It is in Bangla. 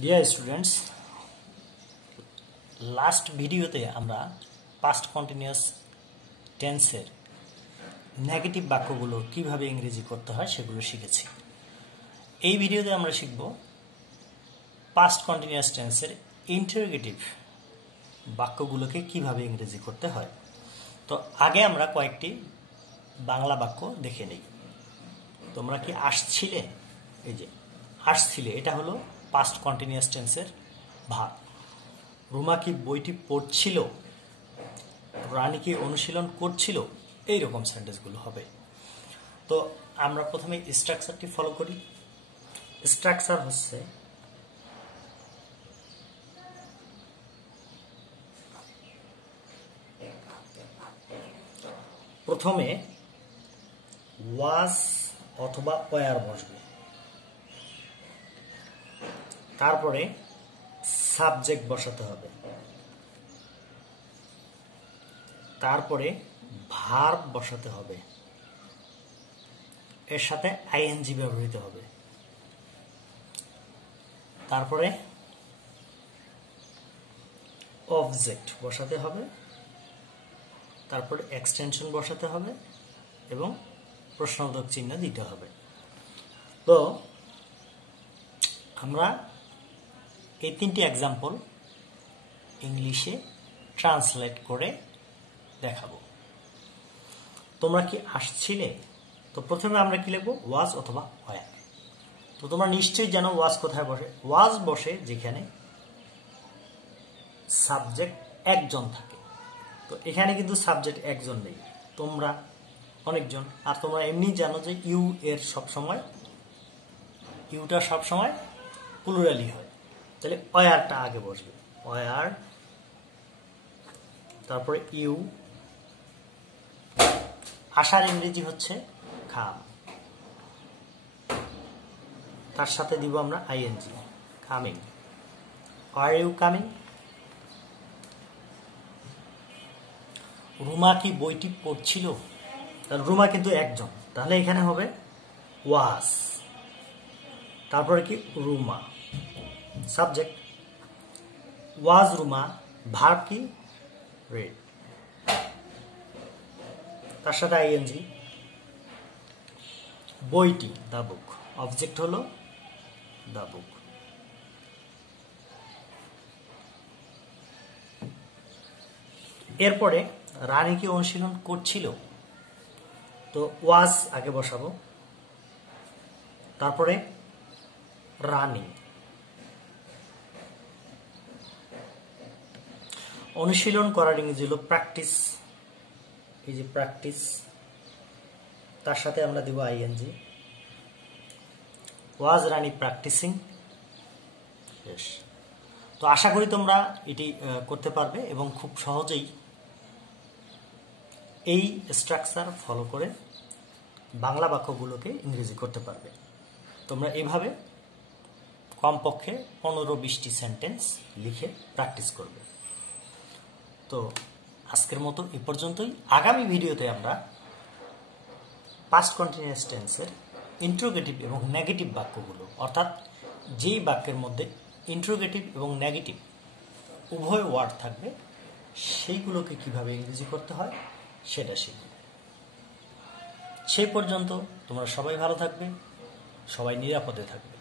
ডিয়ার স্টুডেন্টস, লাস্ট ভিডিওতে আমরা পাস্ট কন্টিনিউয়াস টেন্সের নেগেটিভ বাক্যগুলো কিভাবে ইংরেজি করতে হয় সেগুলো শিখেছি। এই ভিডিওতে আমরা শিখব পাস্ট কন্টিনিউয়াস টেন্সের ইন্টারোগেটিভ বাক্যগুলোকে কিভাবে ইংরেজি করতে হয়। তো আগে আমরা কয়েকটি বাংলা বাক্য দেখে নিই। তোমরা কি আসছিলে? এই যে আসছিলে, এটা হলো পাস্ট কন্টিনিউয়াস টেন্সের ভাগ। রুমা কি বইটি পড়ছিল? রানী কি অনুশীলন করছিল? এইরকম সেন্টেন্সগুলো হবে। তো আমরা প্রথমে স্ট্রাকচারটি ফলো করি। স্ট্রাকচার হচ্ছে প্রথমে ওয়াজ অথবা ওয়ার বসবে, তারপরে সাবজেক্ট বসাতে হবে, তারপরে ভার্ব বসাতে হবে, এর সাথে আইএনজি ব্যবহৃত হবে, তারপরে অবজেক্ট বসাতে হবে, তারপরে এক্সটেনশন বসাতে হবে এবং প্রশ্নবোধক চিহ্ন দিতে হবে। তো আমরা এই তিনটি এক্সাম্পল ইংলিশে ট্রান্সলেট করে দেখাবো। তোমরা কি আসছিলে? তো প্রথমে আমরা কি লিখবো? ওয়াজ অথবা ওয়ার। তো তোমরা নিশ্চয়ই জানো ওয়াজ কোথায় বসে। ওয়াজ বসে যেখানে সাবজেক্ট একজন থাকে। তো এখানে কিন্তু সাবজেক্ট একজন নেই, তোমরা অনেকজন। আর তোমরা এমনি জানো যে ইউ এর সবসময় ইউটা সবসময় প্লুরালি হয়, তাহলে ওয়ারটা আগে বসবে। ওয়ার, তারপরে ইউ। আসার ইংরেজি হচ্ছে কাম, তার সাথে দিব আমরা ING, coming. Are you coming? Ruma কি বইটি পড়ছিল? রুমা কিন্তু একজন, তাহলে এখানে হবে ওয়াজ, তারপরে কি রুমা, সাবজেক্ট। ওয়াজ রুমা, ভার্ব কি রেড, তার সাথে আইএনজি। বইটি দা বুক, অবজেক্ট হলো দা বুক। এরপরে রানী কি অনুশীলন করছিল? তো ওয়াজ আগে বসাবো, তারপরে রানী। অনুশীলন করার ইংরেজি হলো প্র্যাকটিস, এই যে প্র্যাকটিস, তার সাথে আমরা দিব আইএনজি। ওয়াজ রানী প্র্যাকটিসিং। তো আশা করি তোমরা এটি করতে পারবে এবং খুব সহজেই এই স্ট্রাকচার ফলো করে বাংলা বাক্যগুলোকে ইংরেজি করতে পারবে। তোমরা এভাবে কমপক্ষে 15-20টি সেন্টেন্স লিখে প্র্যাকটিস করবে। তো আজকের মতো এ পর্যন্তই। আগামী ভিডিওতে আমরা পাস্ট কন্টিনিউয়াস টেন্সের ইন্টারোগেটিভ এবং নেগেটিভ বাক্যগুলো, অর্থাৎ যেই বাক্যের মধ্যে ইন্টারোগেটিভ এবং নেগেটিভ উভয় ওয়ার্ড থাকবে, সেইগুলোকে কিভাবে ইংরেজি করতে হয় সেটা শিখব। সেই পর্যন্ত তোমরা সবাই ভালো থাকবে, সবাই নিরাপদে থাকবে।